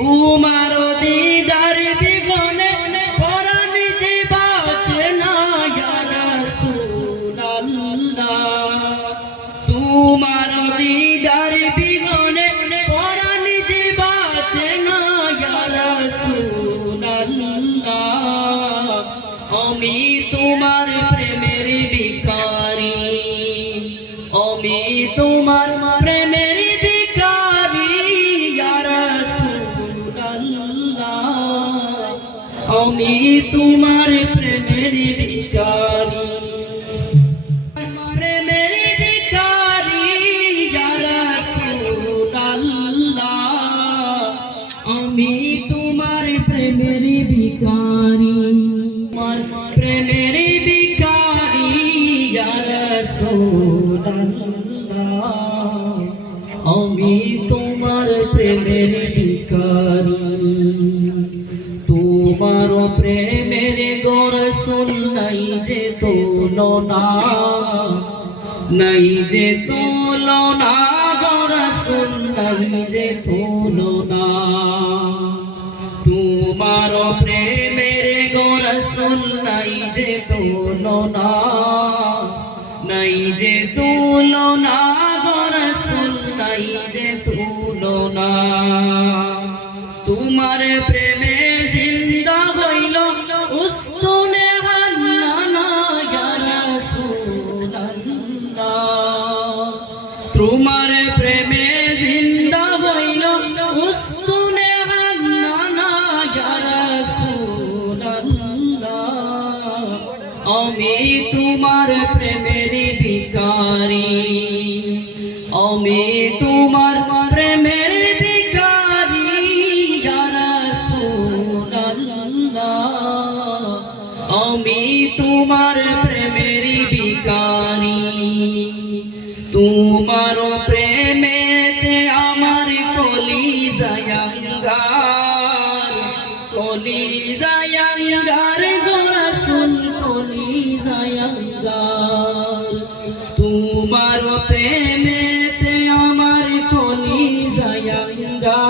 তোমার দিদার বিগনে পরাণ যে বাঁচে না ইয়া রাসূলুল্লাহ। তোমার দিদার বিগনে পরাণ যে বাঁচে না ইয়া রাসূলুল্লাহ। আমি তোমার প্রেমের ভিখারি, আমি তোমার প্রেমের ভিখারি ইয়া রাসূলুল্লাহ। আমি তোমার প্রেমের ভিখারি, প্রেমের ভিখারি ইয়া রাসূলুল্লাহ। আমি তোমার প্রেমের ভিখারি, তোমার প্রেমের ভিখারি ইয়া রাসূলুল্লাহ। আমি তোমার প্রেমের ভিখারি। তোমার প্রেমের গো রাসূল নাই যে তুলনা, নাই যে তুলনা গো রাসূল নাই যে তুলনা। তোমার প্রেমের গো রাসূল নাই যে তুলনা, নাই যে তুলনা গো রাসূল নাই যে তুলনা। তোমার প্রেমে জিন্দা হইল উস্তুনে হান্নানা ইয়া রাসূলুল্লাহ। তোমার প্রেমে জিন্দা হইল উস্তুনে হান্নানা ইয়া রাসূলুল্লাহ। আমি তোমার প্রেমের ভিখারি, আমি তোমার প্রেমের ভিখারি ইয়া রাসূলুল্লাহ। আমি তোমার প্রেমের ভিখারি। তোমার প্রেমেতে আমার কলিজায় আঙ্গার, কলিজায় আঙ্গার গো রাসূল কলিজায় আঙ্গার। তোমার প্রেমেতে আমার কলিজায় আঙ্গার,